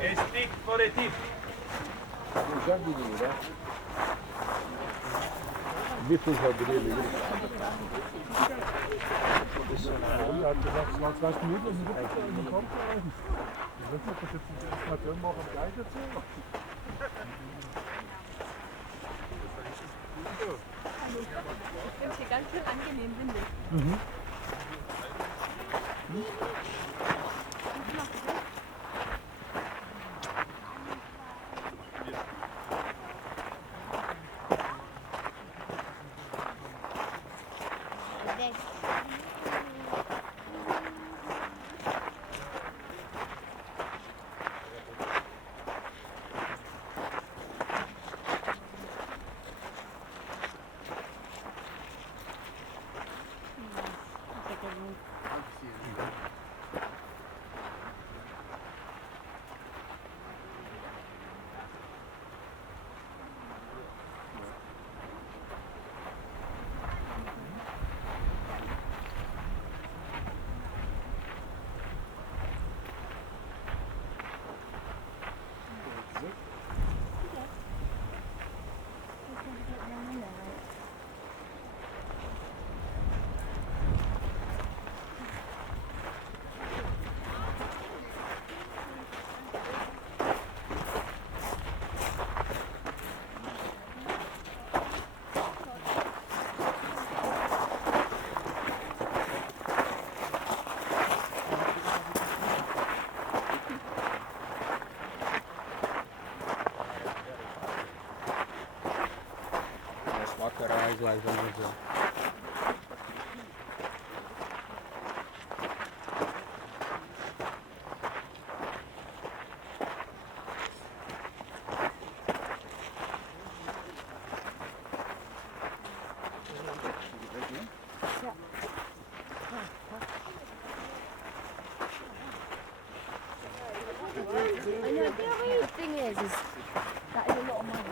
A stick for a tip. Wie viel Brille? Er hat gesagt, es war 20 Minuten und dann kommt er rein. Ich weiß nicht, ob das jetzt die Information machen gleich dazu. Ich finde es hier ganz schön angenehm windig. Walk our eyes like that. I know, the only thing is that is a lot of money.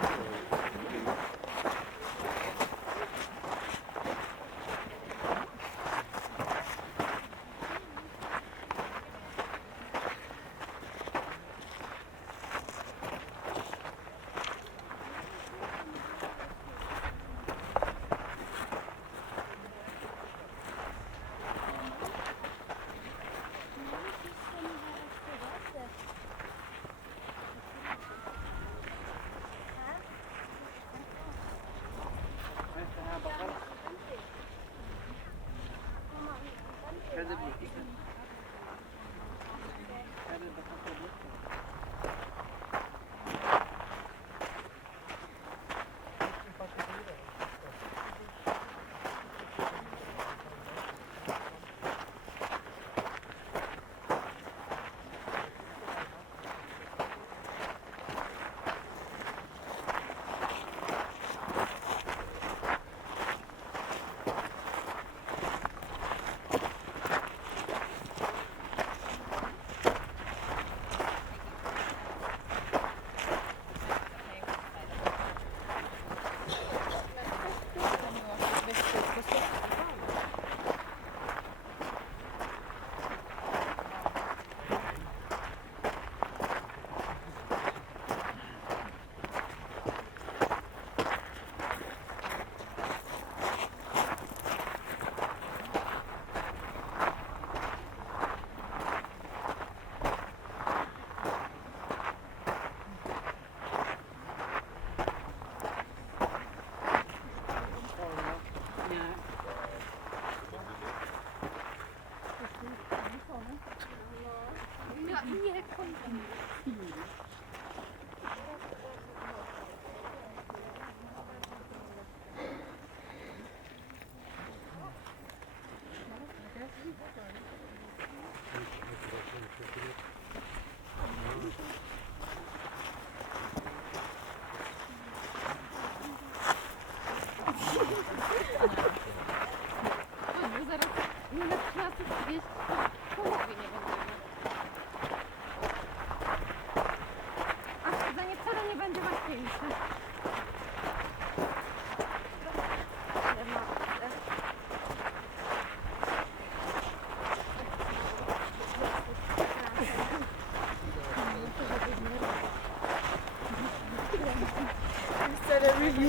To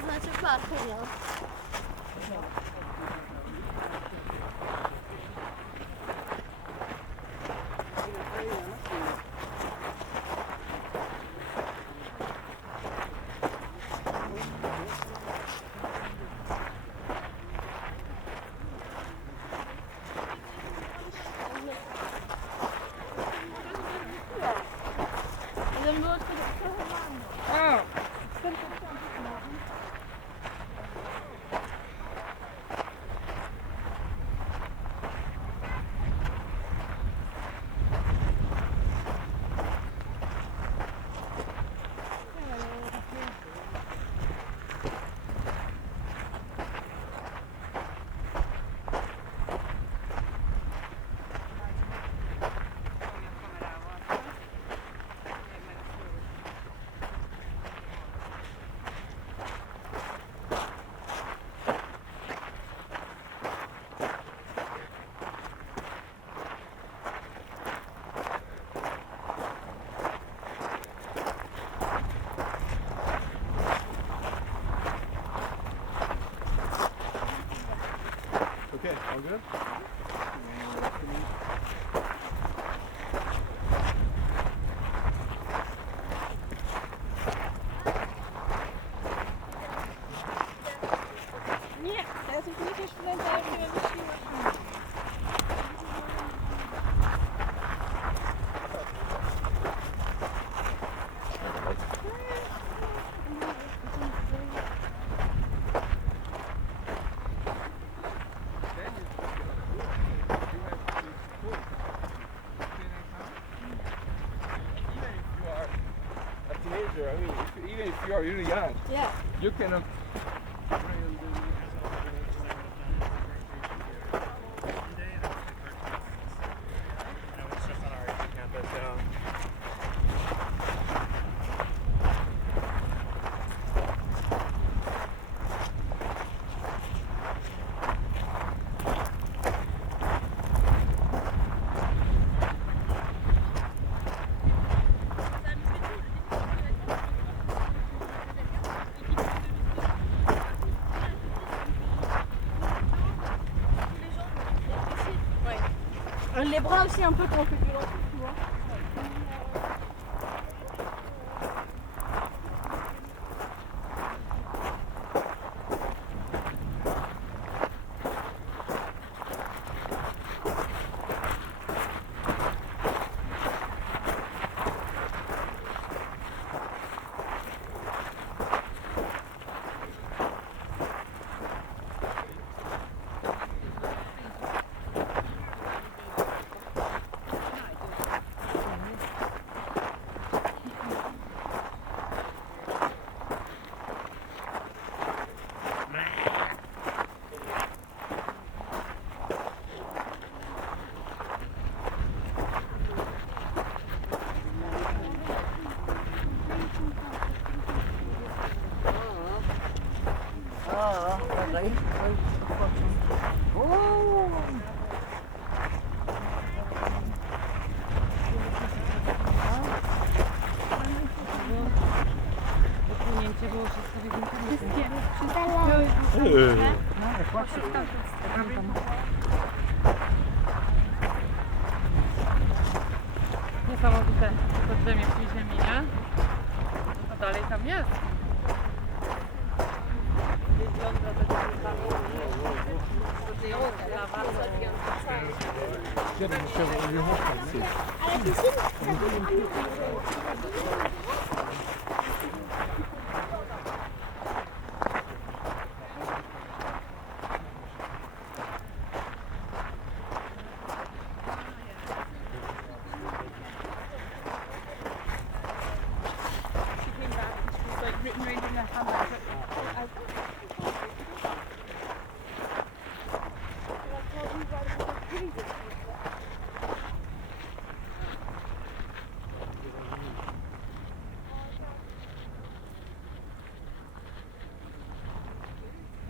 znaczy parku, nie? Jeden było trochę. Okay, all good? Nie, teraz już nie wiesz, że ja się wysiła. Teenager, I mean, even if you are really young, Yeah. you cannot. It's just on our campus, so. Les bras aussi un peu quand on fait du lancer, tu vois. dalej. Wypłynięcie było wszystko w jednym Niesamowite podziemie w tej ziemi, nie? No to dalej tam jest. Ale ty syn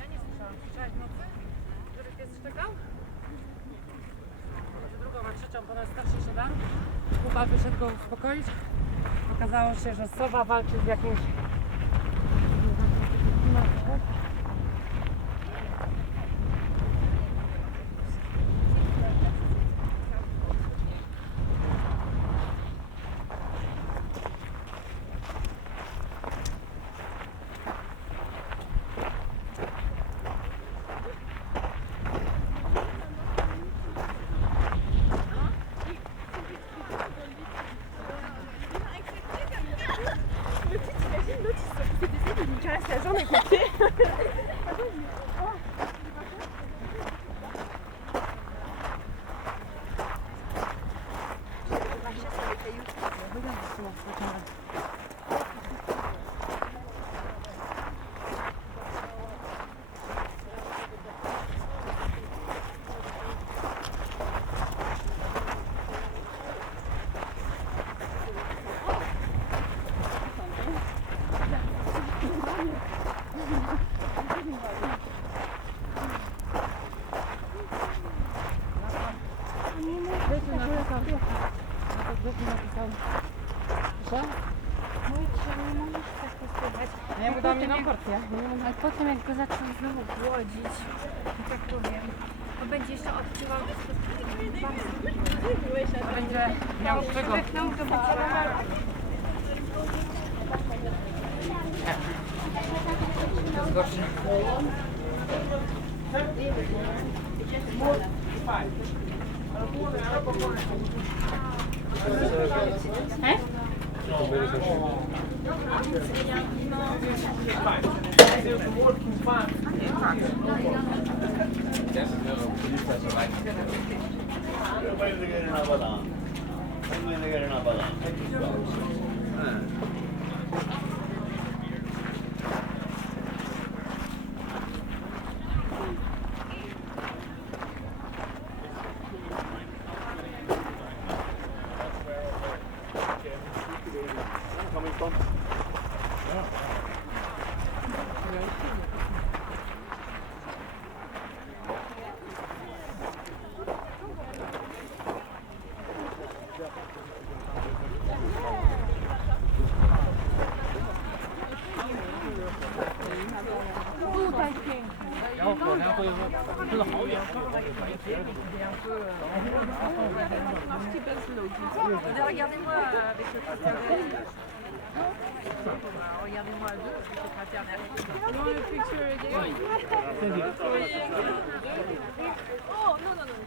Ja nie słyszałam. Słyszałeś w nocy? Który pies szczekał? Między drugą a trzecią po nas starszy siada. Kuba wyszedł go uspokoić. Okazało się, że sowa walczy z jakimś... Nie, uda mnie na porcję. Ale potem jak go zaczną znowu głodzić, tak powiem, to będzie jeszcze odczuwał Będzie miał z czego. Regardez-moi avec le fraternel. Regardez-moi à deux avec le fraternel. Non, le picture again. Oh, non, non, non.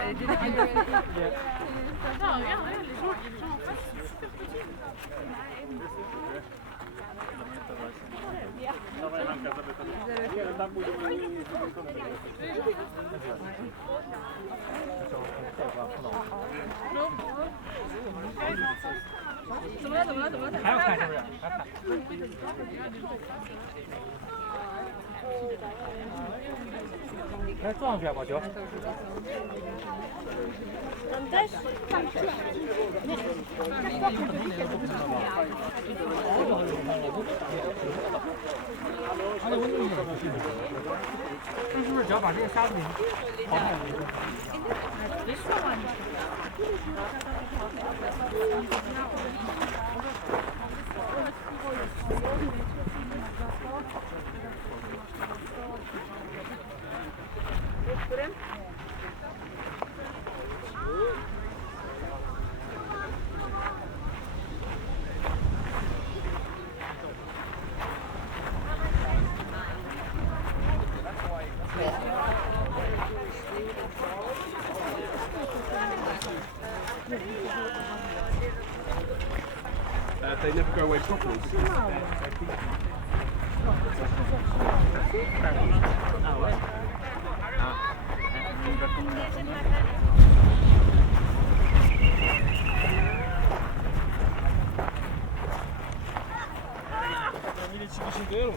Elle est délicate. Non, regarde, les gens en face, c'est super petit. Ale co on wziął, Macio? Tam też? Tam też.就是只要把这个沙子给刨开。 They never go away properly. Ile ci wysięgają?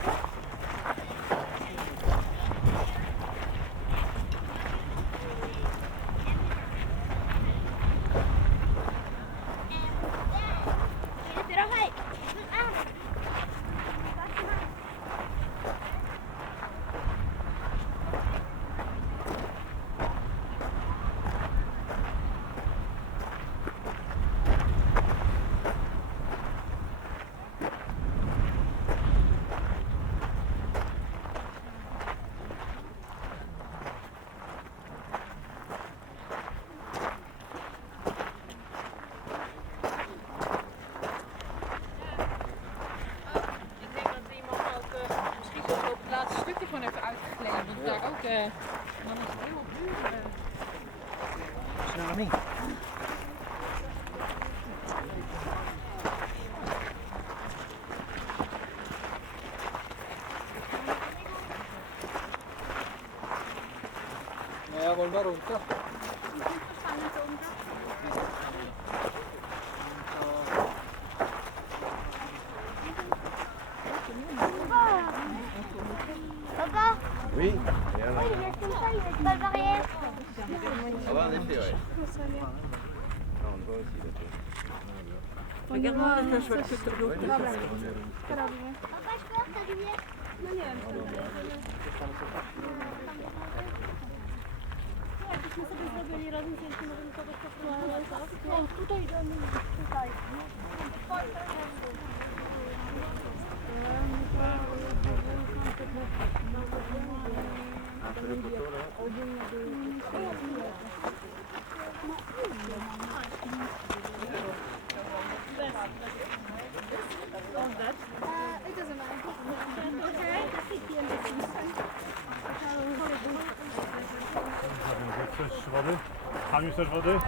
Stukje gewoon even uitgegleden, want daar ook. Dan is het helemaal duur. Sneller niet. Ja, wollen wir runter? Papa, Oui. oui, il y a comme ça, il y a pas de barrière. Ah bah, en effet, ouais. Regarde-moi, je vais te l'eau. Papa, je peux ta lumière? No nie wiem, jakbyśmy sobie zrobili razem zdjęcie, możemy kogoś poprosić. No, tutaj damy, tutaj. It doesn't matter. Chcesz wody? Hamiu, chcesz wody?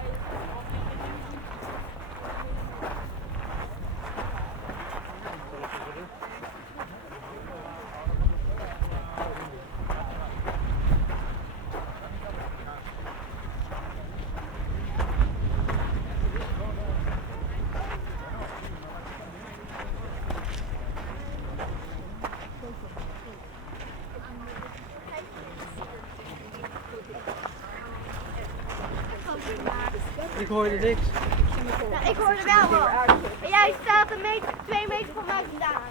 Ik hoorde niks. Ja, ik hoorde wel wat. Maar jij staat een meter, 2 meter van mij vandaan.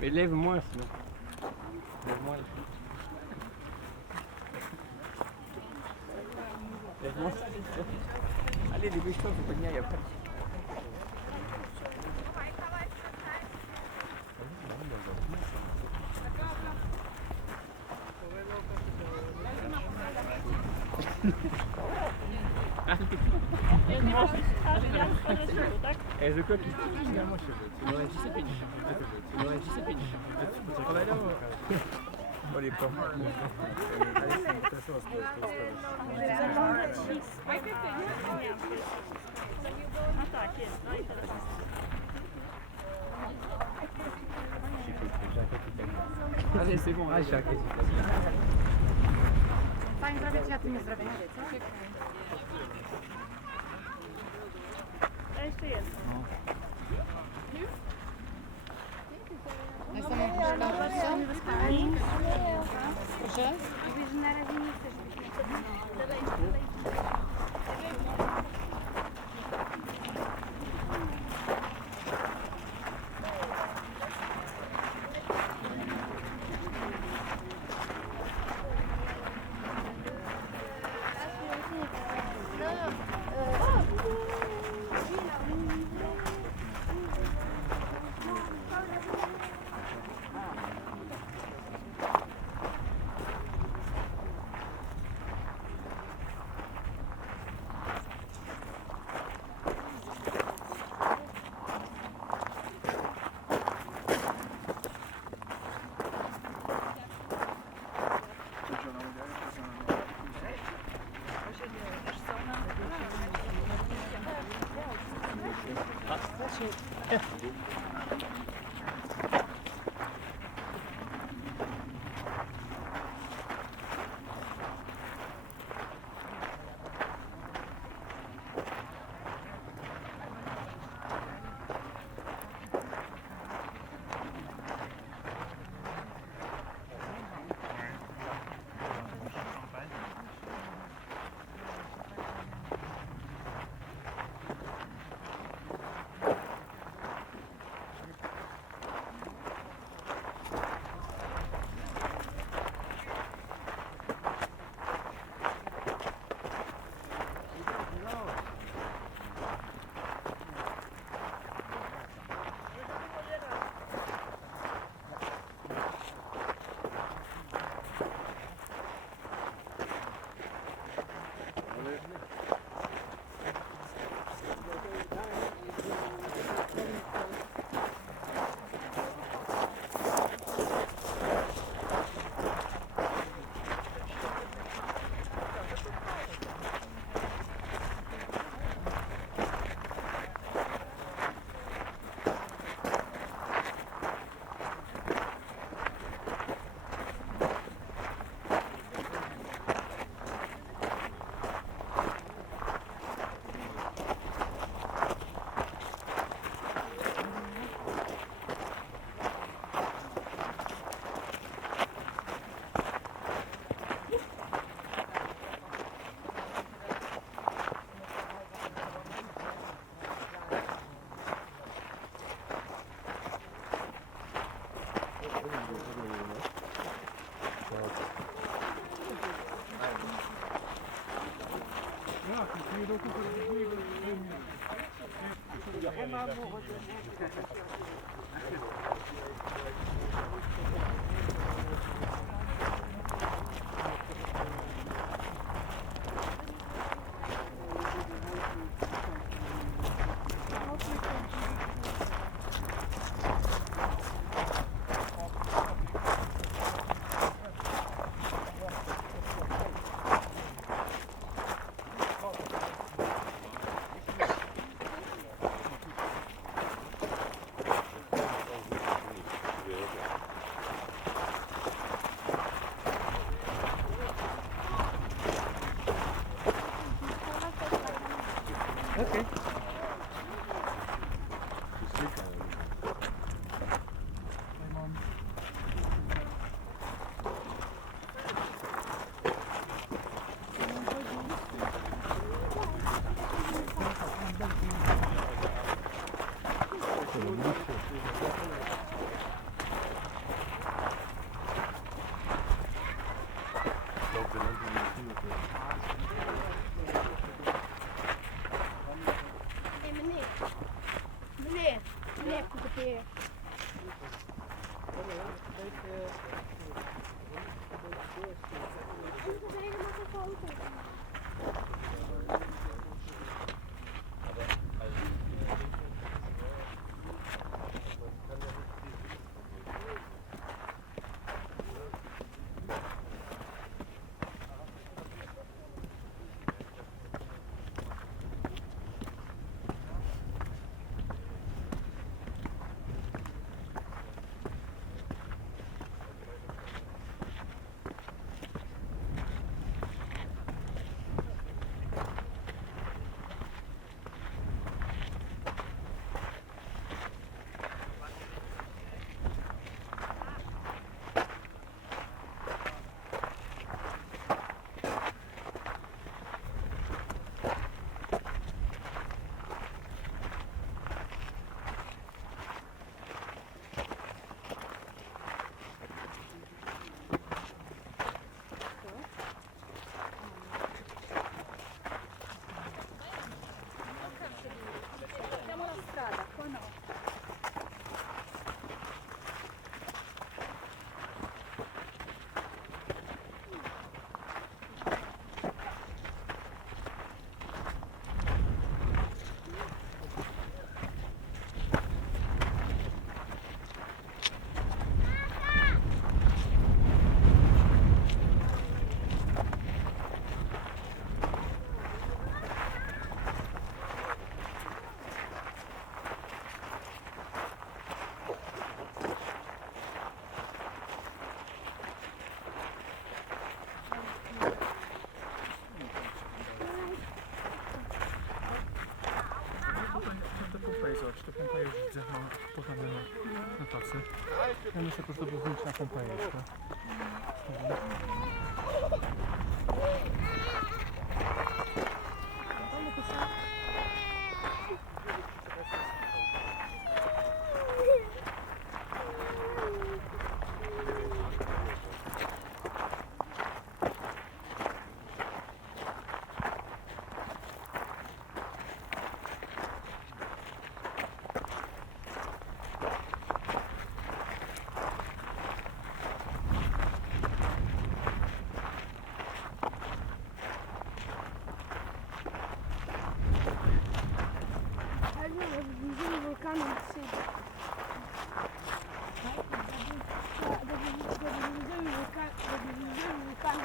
Mais lève moins sinon. Lève moins. Lève moins. Allez les bêchons, faut pas venir après. Jest zwykle ja muszę być. No, 5. No, 5. Olipko. No tak, jest. No i teraz. Allez, c'est bon. Aïcha, Pani zrobię, czy ja ty nie zrobię? A jeszcze jest. Na samą puszkę. Proszę. Mówisz, że na razie nie chcesz być. Meneer, komt het weer. tacy. Ja muszę po prostu pozwolić na pompę jeszcze. Widzimy wulkanu dzisiaj. Widzimy wulkanu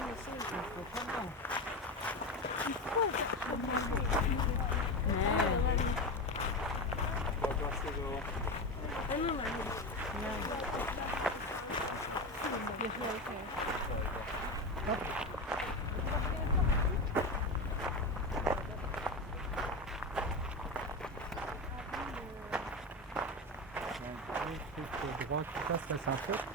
Ça serait sympa.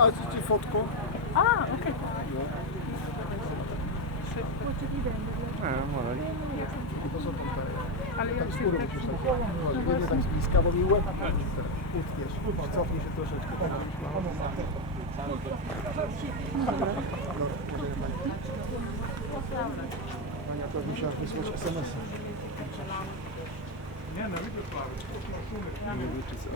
A ci fotką? A, okej. Ale tak skórę musisz tak, nie tak z bliska, bo mi łeb utniesz. Cofnij się troszeczkę. Pani akurat musiała wysłać SMS-a. Nie, no widzę sprawy. Nie wiem, czy są.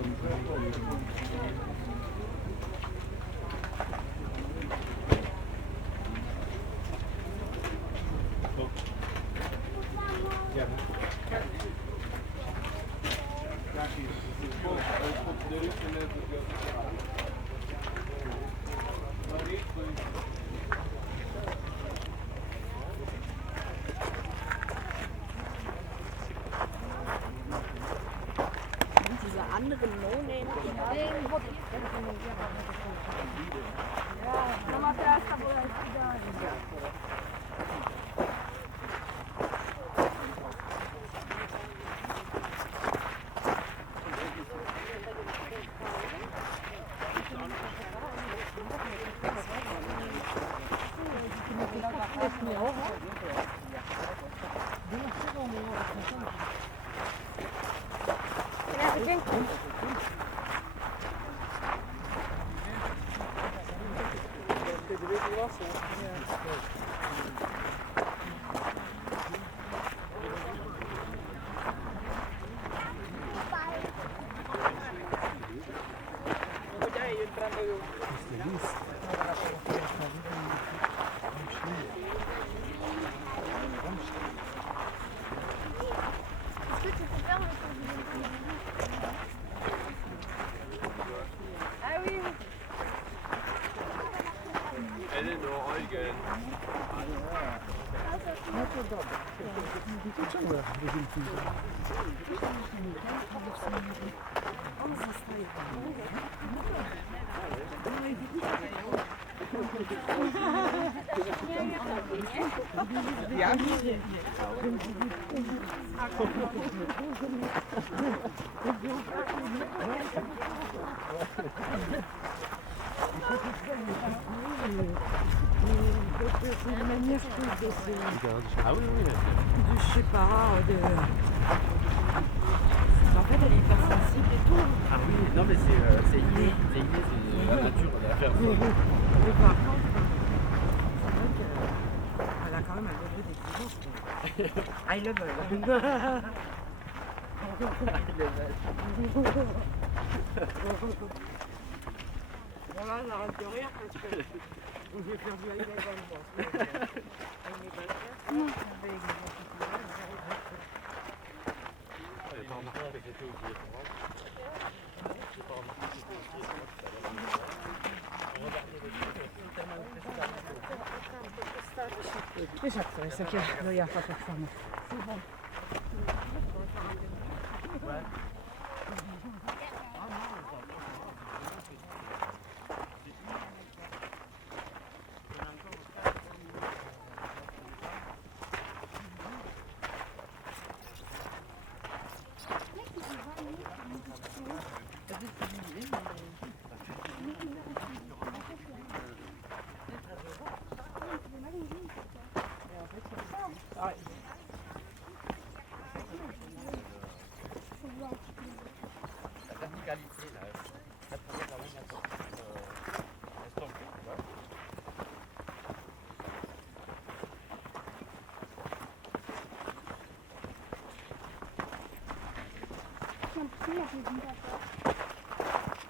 Diese anderen No-Name. Est-ce que tu peux faire le tour du monde? Ah oui, oui. Je sais pas, en fait, elle est hyper sensible et tout. Ah oui, non mais c'est inné, c'est la nature, on va faire ça. Mais par contre, c'est vrai qu'elle a quand même un degré d'exigence. I love her. Bon là, j'arrête de rire parce que j'ai perdu I love her. Esatto, questo che lui ha fatto fare. La verticalité là, ça pourrait vraiment être instant, tu vois.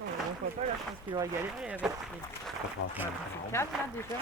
On voit pas là, je pense qu'il aurait galéré avec ses câbles là déjà.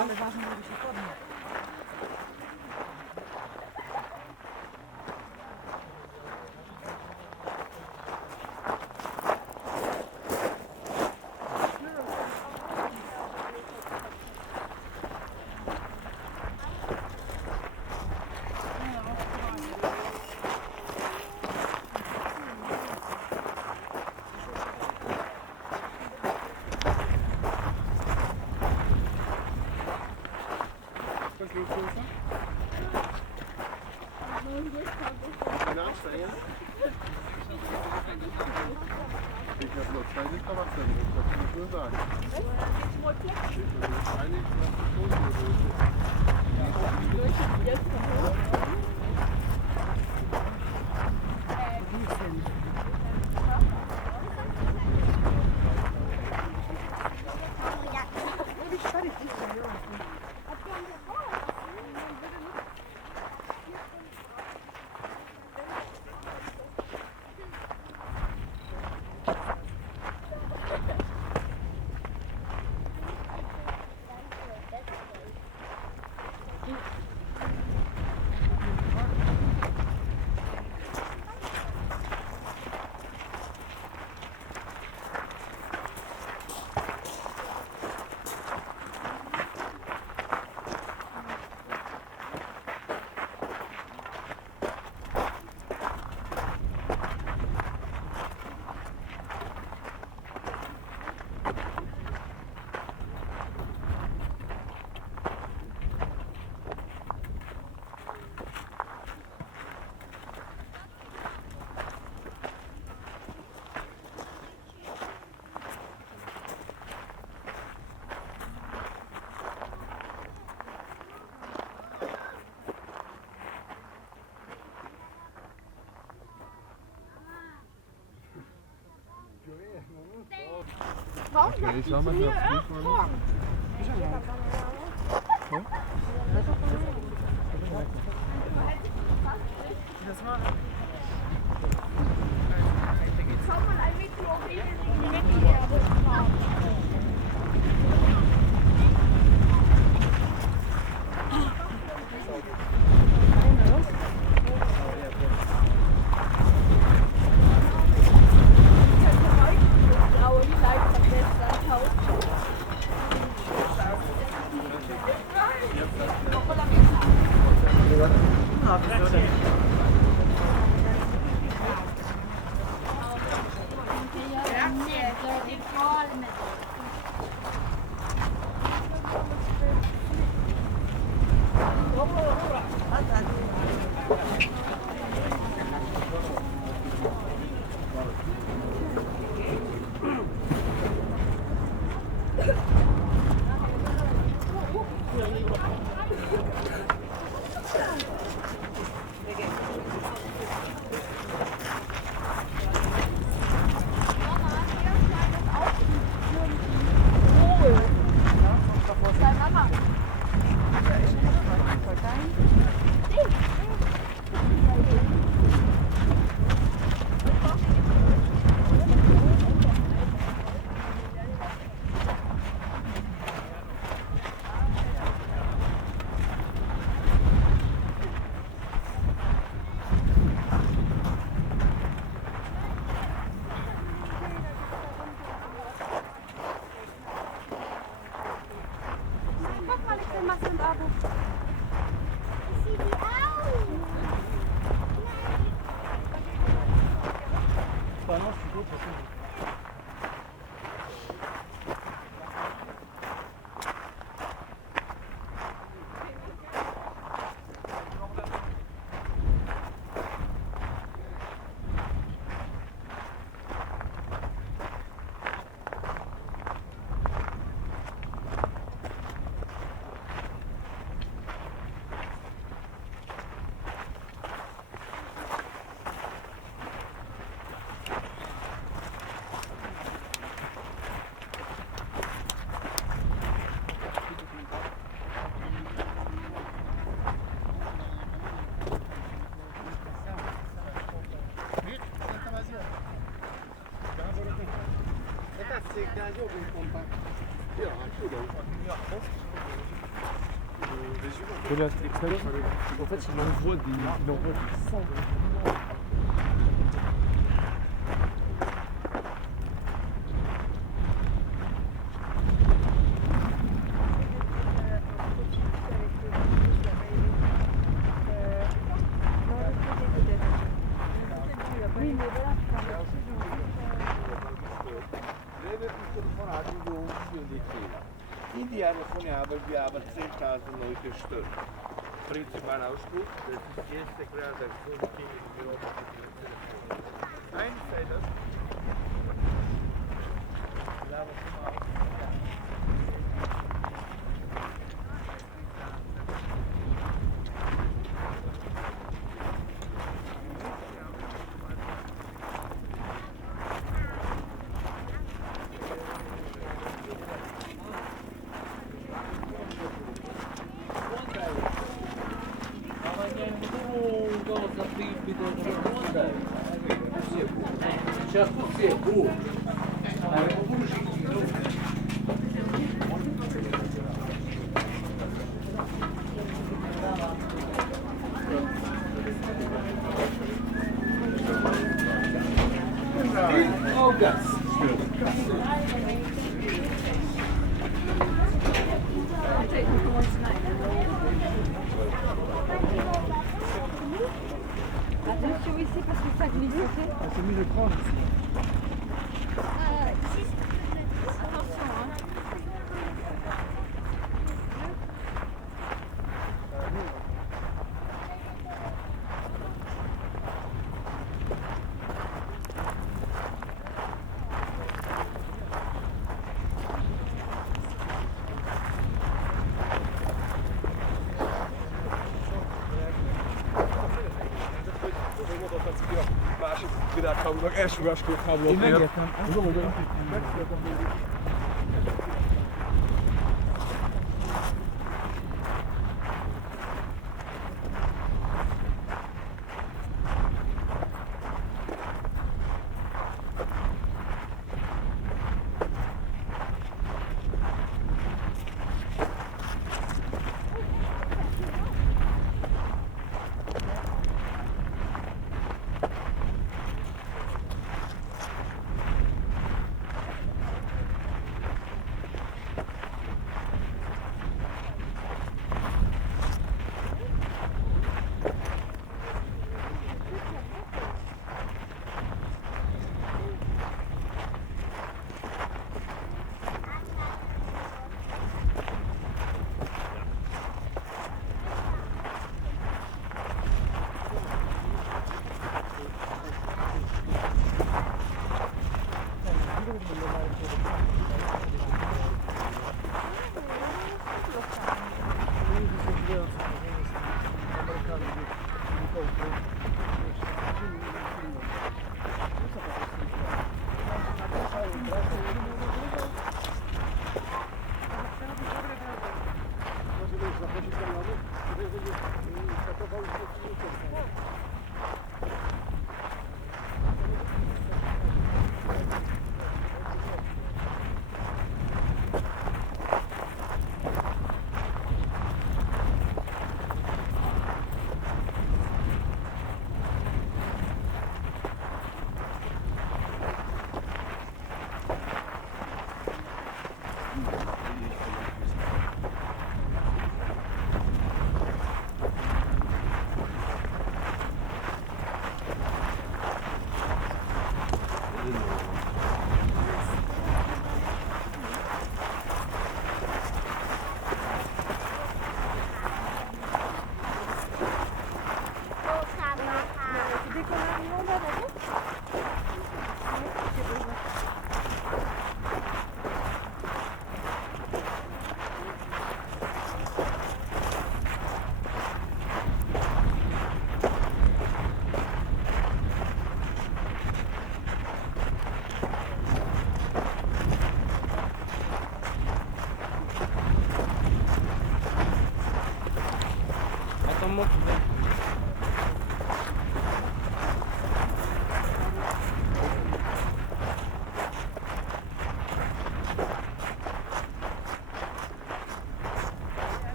Ale ważne, żeby się podnieść. Okay, schau mal hier. En fait, il envoie des cendres. Indiano suoneava e abbiamo 10.000 Leute gestört. Prinzipal Ausspruch, das ist die erste Kreation gegen die Ein Fehler. Сейчас тут все будут. Attention ici parce que ça glisse. C'est mis l'écran ici. Másik világháborúnak első második háború. Én megértem.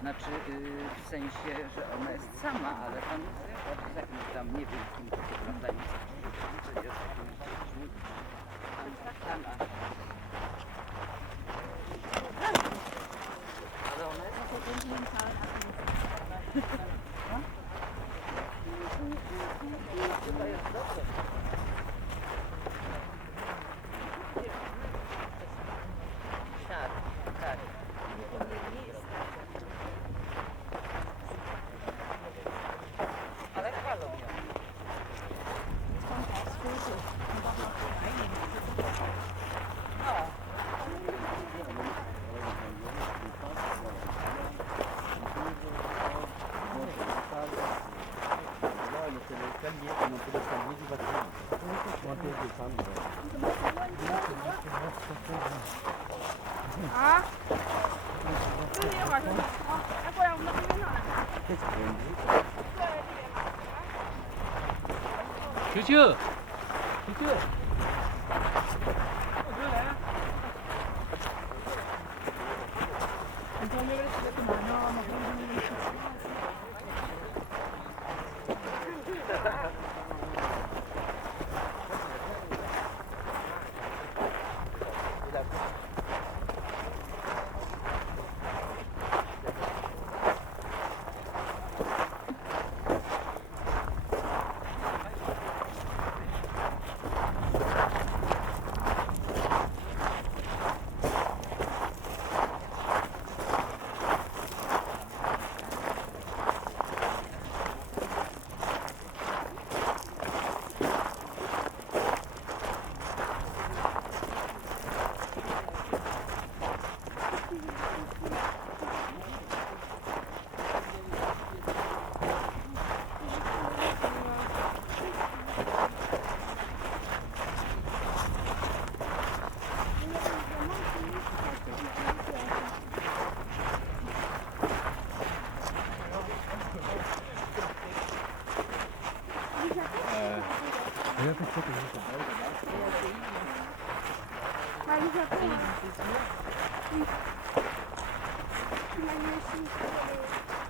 Znaczy w sensie, że ona jest sama, ale tam jest w jakimś tam niewielkim, prawda, że jest jakimś tam, ale ona jest chyba jest dobrze. Tak, tak. Ale chwalą ją. No. A? To nie ma, ja powiem na wymianę. Ciuciu! Ciuciu!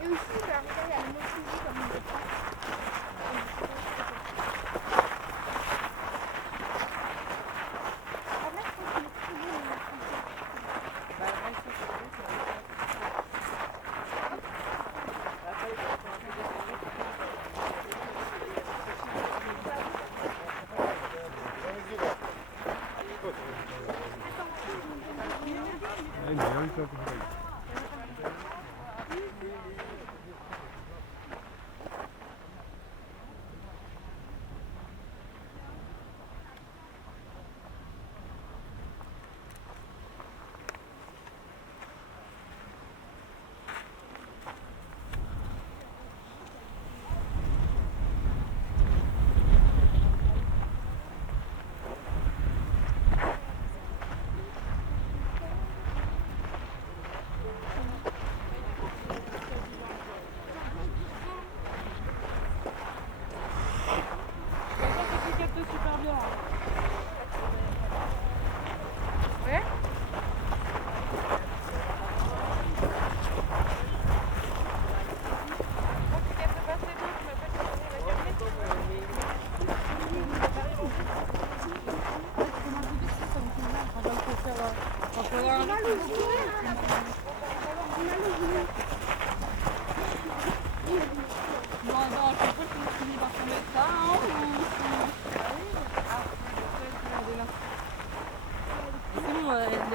Et aussi, regarde, il y a le mot suivi comme il est pas. En fait, quand il est suivi, on a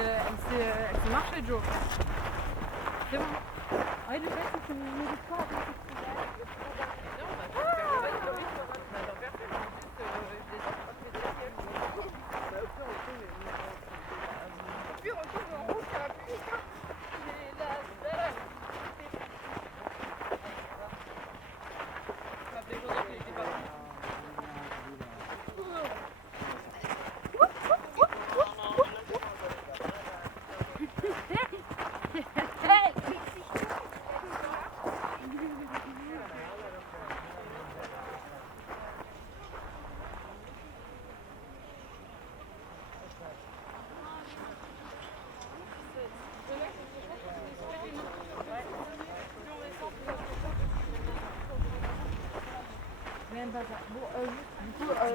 elle s'est marchée, Joe. C'est bon. Ah, le fait, c'est que vous n'êtes pas. Puis on retourne en route, ça va plus vite.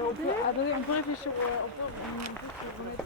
on peut réfléchir, on peut se remettre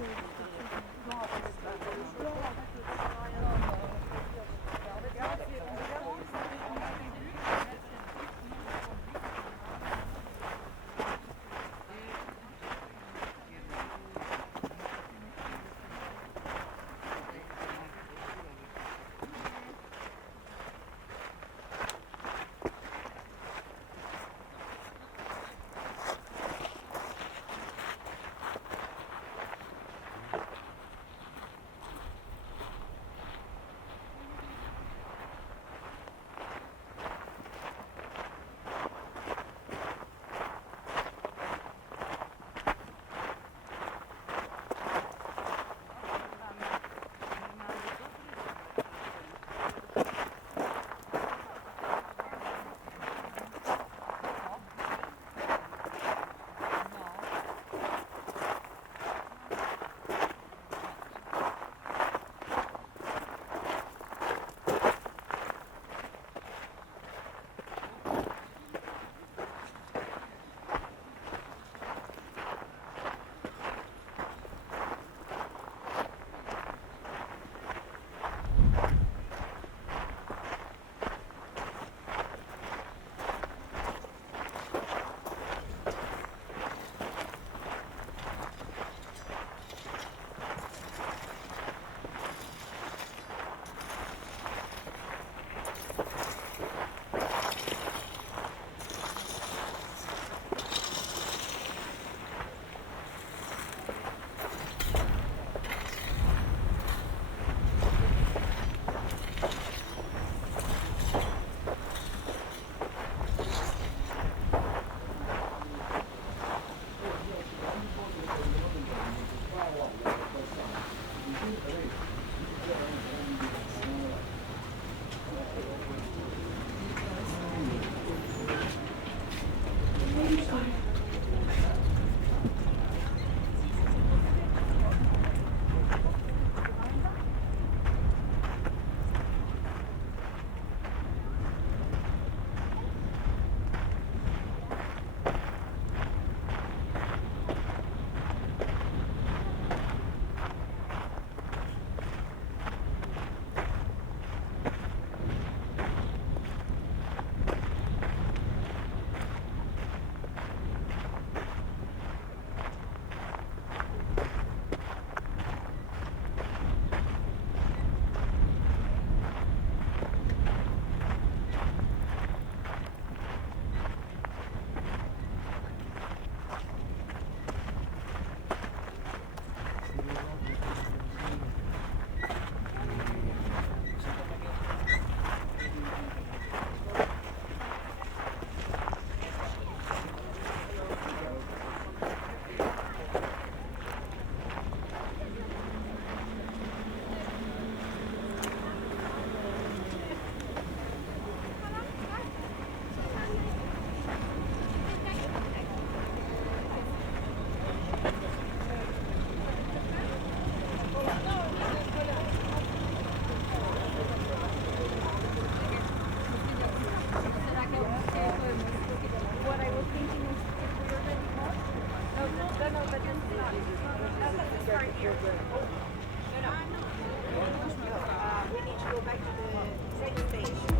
We need to go back to the second stage.